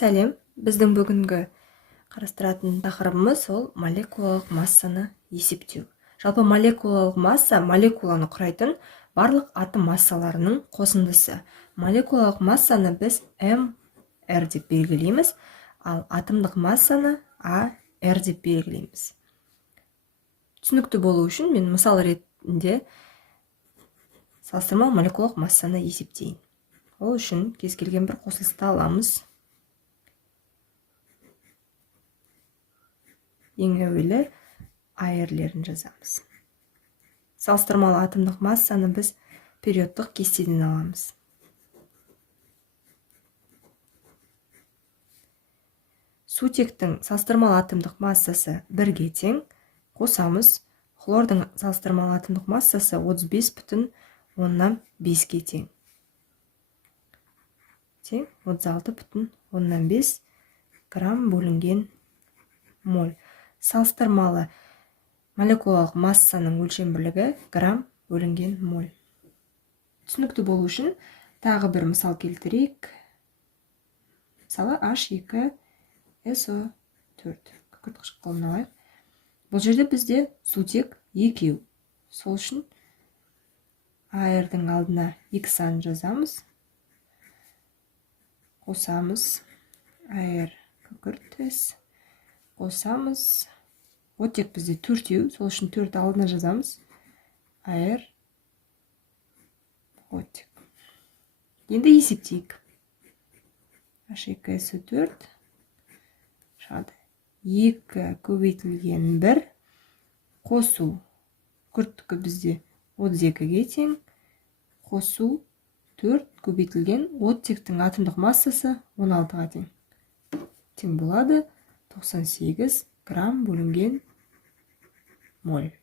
Сәлем, біздің бүгінгі қарастыратын тақырыбымыз ол молекулалық массаны есептеу. Жалпы молекулалық масса молекуланы құрайтын барлық атом массаларының қосындысы. Молекулалық массаны біз mR деп белгілейміз, ал атомдық массаны AR деп белгілейміз. Түсінікті болу үшін мен мысал ретінде салыстырмалы молекулалық массаны есептейін. Ол үшін кез келген бір қосылысты аламыз. Ең әуелі AR-лерін жазамыз. Салыстырмалы атомдық массаны біз периодтық кестеден аламыз. Сутектің салыстырмалы атомдық массасы 1-ге тең, қосамыз. Хлордың салыстырмалы атомдық массасы 35,5-ге тең. 36,5 грамм бөлінген моль. Салыстырмалы молекулалық массаның өлшем бірлігі грамм бөлінген моль. Түсінікті болу үшін тағы бір мысал келтірейік. Мысалы H2SO4 күкірт қышқылын алайық. Бұл жерде бізде сутек 2. Сол үшін AR-дың алдына X-ан жазамыз. Қосамыз. AR күкірт S. Қосамыз. Оттек бізде 4, сол үшін 4 алдына жазамыз. AR оттек. Енді есептейік. H2SO4 шығады. 2 көбейтілген 1 қосу. Күкірттікі бізде 32-ге тең. Қосу 4 көбейтілген оттектің атомдық массасы 16-ға тең. Тең болады 98 грамм бөлінген моль.